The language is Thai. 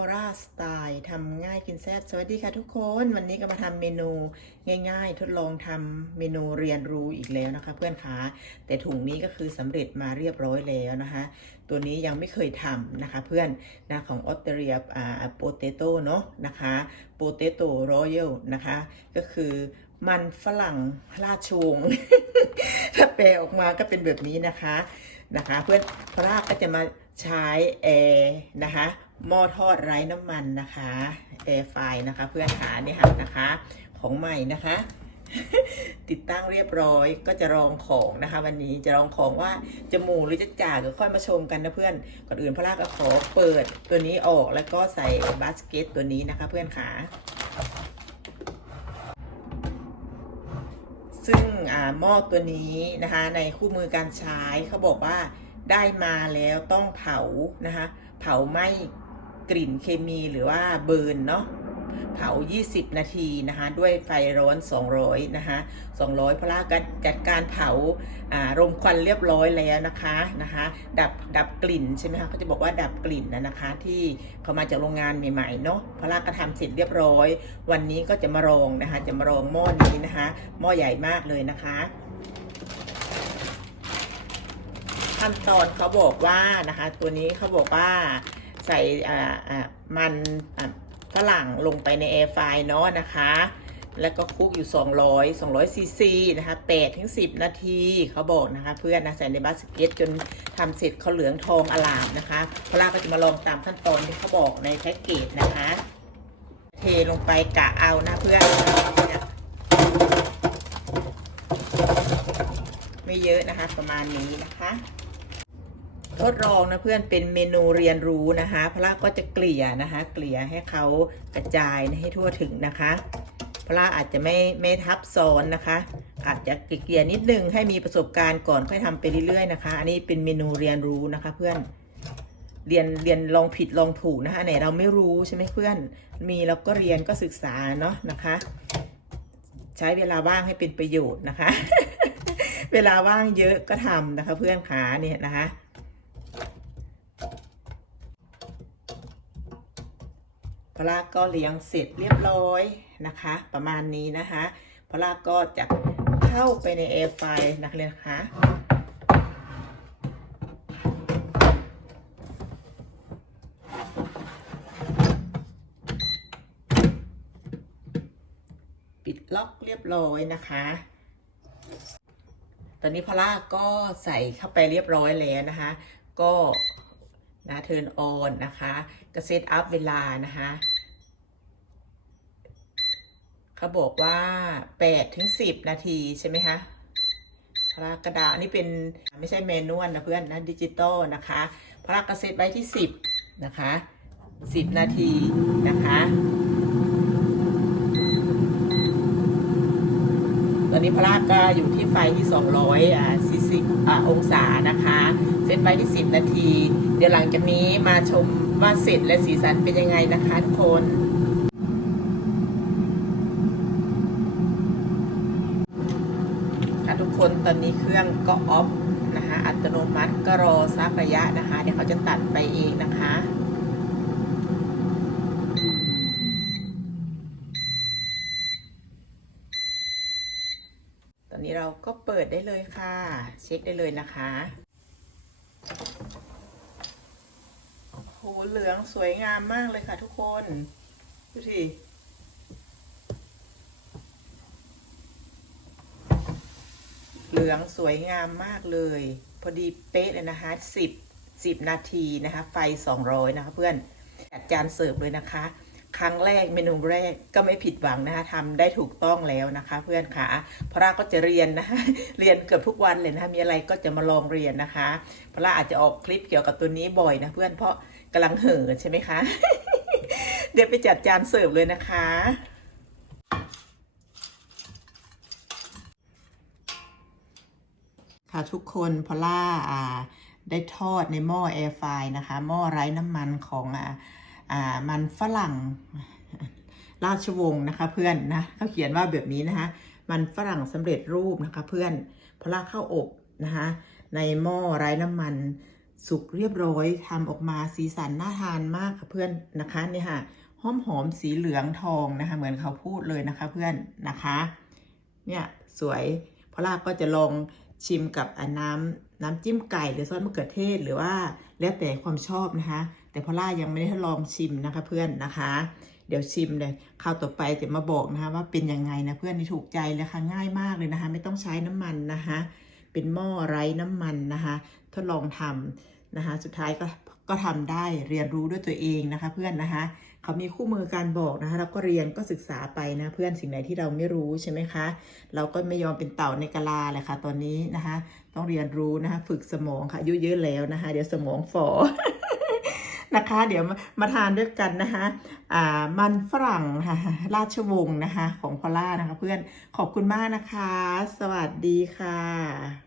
อร่าสไตล์ทำง่ายกินแซ่บสวัสดีค่ะทุกคน วันนี้ก็มาทำเมนูง่าย ๆ ทดลองทำเมนูเรียนรู้อีกแล้วนะคะ เพื่อนคะแต่ถุงนี้ก็คือสำเร็จมาเรียบร้อยแล้วนะคะ ตัวนี้ยังไม่เคยทำนะคะ เพื่อนนะของออสเตรเลียอ่าโปเตโต้เนาะนะคะโปเตโต้รอยัลนะคะ ก็คือมันฝรั่งราชวงศ์ถ้าแปลออกมาก็เป็นแบบนี้นะคะนะคะ เพื่อนพระราก็จะมาใช้แอร์นะคะ หม้อทอดไร้น้ำมันนะคะแอร์ไฟนะคะ เพื่อนขาเนี่ยค่ะนะคะ ของใหม่นะคะ ติดตั้งเรียบร้อยก็จะลองของนะคะ วันนี้จะลองของว่าจะหมูหรือจะจ่าก็ค่อยมาชมกันนะเพื่อนก่อนอื่นพระราก็ขอเปิดตัวนี้ออกแล้วก็ใส่บาสเกตตัวนี้นะคะ เพื่อนขาซึ่งอ่าหม้อตัวนี้นะคะในคู่มือการใช้เขาบอกว่าได้มาแล้วต้องเผานะคะ เผาไหม้ กลิ่นเคมีหรือว่าเบิร์นเนาะเผา 20 นาทีนะคะด้วยไฟร้อน 200 นะคะ 200 เพราะว่าการจัดการเผาารมควันเรียบร้อยแล้วนะคะนะคะ ดับดับกลิ่นใช่ไหมคะเขาจะบอกว่าดับกลิ่นนะนะคะที่เขามาจากโรงงานใหม่ๆเนาะพระก็ทำเสร็จเรียบร้อย วันนี้ก็จะมาลองนะคะจะมาลองหม้อนี้นะคะหม้อใหญ่มากเลยนะคะขั้นตอนเขาบอกว่านะคะตัวนี้เขาบอกว่า ใส่อ่าอ่ามันอ่าฝรั่งลงไปในแอร์ไฟเนาะนะคะ แล้วก็คุกอยู่ 200 200ซีซีนะคะ8ถึง 10 นาทีเขาบอกนะคะ เพื่อนนะใส่ในบาสเกตจนทำเสร็จเขาเหลืองทองอลามนะคะพลาก็จะมาลองตามขั้นตอนที่เขาบอกในแพ็กเกจนะคะ เทลงไปกะเอานะเพื่อนไม่เยอะนะคะประมาณนี้นะคะ ทดลองนะเพื่อนเป็นเมนูเรียนรู้นะคะพระก็จะเกลี่ยนะคะ เกลี่ยให้เขากระจายให้ทั่วถึงนะคะพระอาจจะไม่ไม่ทับซ้อนนะคะ อาจจะเกลี่ยนิดนึงให้มีประสบการณ์ก่อนค่อยทำไปเรื่อยๆนะคะ อันนี้เป็นเมนูเรียนรู้นะคะ เพื่อนเรียนเรียนลองผิดลองถูกนะคะไหนเราไม่รู้ใช่ไหมเพื่อน มีเราก็เรียนก็ศึกษาเนาะนะคะ ใช้เวลาว่างให้เป็นประโยชน์นะคะ เวลาว่างเยอะก็ทำนะคะ เพื่อนขาเนี่ยนะคะ พระก็เลี้ยงเสร็จเรียบร้อยนะคะ ประมาณนี้นะคะพระก็จะเข้าไปในแอร์ไฟนักเรียนคะปิดล็อกเรียบร้อยนะคะ ตอนนี้พระก็ใส่เข้าไปเรียบร้อยแล้วนะคะ ก็ นะเทิร์นออนนะคะก็เซตอัพเวลานะคะเขาบอกว่า8ถึง10 นาทีใช่ไหมคะพระกระดาษนนี้เป็นไม่ใช่เมนวลนะเพื่อนนะดิจิตอลนะคะพระก็เซตไว้ที่ 10 นะคะ 10 นาทีนะคะตอนนี้พระก็อยู่ที่ไฟที่ 200อ่า 40อองศานะคะเซตไว้ที่ 10 นาที เดี๋ยวหลังจากนี้มาชมว่าเสร็จและสีสันเป็นยังไงนะคะทุกคนค่ะทุกคนตอนนี้เครื่องก็ออฟนะคะอัตโนมัติก็รอสักระยะนะคะ เดี๋ยวเขาจะตัดไปเองนะคะ ตอนนี้เรา ก็เปิดได้เลยค่ะ เช็คได้เลยนะคะโหเหลืองสวยงามมากเลยค่ะทุกคน ดูสิเหลืองสวยงามมากเลย พอดีเป๊ะเลยนะคะสิบสิบนาทีนะคะ ไฟ200นะคะเพื่อนจัดจานเสิร์ฟเลยนะคะ ครั้งแรกเมนูแรกก็ไม่ผิดหวังนะคะทำได้ถูกต้องแล้วนะคะ เพื่อนค่ะพระก็จะเรียนนะคะเรียนเกือบทุกวันเลยนะคะมีอะไรก็จะมาลองเรียนนะคะพระอาจจะออกคลิปเกี่ยวกับตัวนี้บ่อยนะเพื่อนเพราะกำลังเห่อใช่ไหมคะ เดี๋ยวไปจัดจานเสิร์ฟเลยนะคะค่ะทุกคนพอล่าได้ทอดในหม้อแอร์ไฟนะคะ หม้อไร้น้ำมันของอ่า มันฝรั่งราชวงศ์นะคะเพื่อนนะเขาเขียนว่าแบบนี้นะคะมันฝรั่งสำเร็จรูปนะคะเพื่อนพอล่าเข้าอบนะคะในหม้อไร้น้ำมันสุกเรียบร้อยทำออกมาสีสันน่าทานมากค่ะเพื่อนนะคะเนี่ยค่ะหอมหอมสีเหลืองทองนะคะเหมือนเขาพูดเลยนะคะเพื่อนนะคะเนี่ยสวยพอลาก็จะลองชิมกับน้ำ น้ำจิ้มไก่หรือซอสมะเขือเทศหรือว่าแล้วแต่ความชอบนะคะ แต่พอล่ายังไม่ได้ทดลองชิมนะคะเพื่อนนะคะ เดี๋ยวชิมเลยคราวต่อไปจะมาบอกนะคะ ว่าเป็นยังไงนะเพื่อนที่ถูกใจเลยค่ะง่ายมากเลยนะคะ ไม่ต้องใช้น้ำมันนะคะ เป็นหม้อไร้น้ำมันนะคะ ทดลองทำนะคะ สุดท้ายก็ก็ทำได้เรียนรู้ด้วยตัวเองนะคะ เพื่อนนะคะ เขามีคู่มือการบอกนะคะเราก็เรียนก็ศึกษาไปนะเพื่อนสิ่งไหนที่เราไม่รู้ใช่ไหมคะ เราก็ไม่ยอมเป็นเต่าในกะลาเลยค่ะ ตอนนี้นะคะ ต้องเรียนรู้นะคะฝึกสมองค่ะอายุเยอะแล้วนะคะ เดี๋ยวสมองฝ่อนะคะ เดี๋ยวมามาทานด้วยกันนะคะอ่ามันฝรั่งค่ะราชวงศ์นะคะ ของพอลล่านะคะ เพื่อนขอบคุณมากนะคะ สวัสดีค่ะ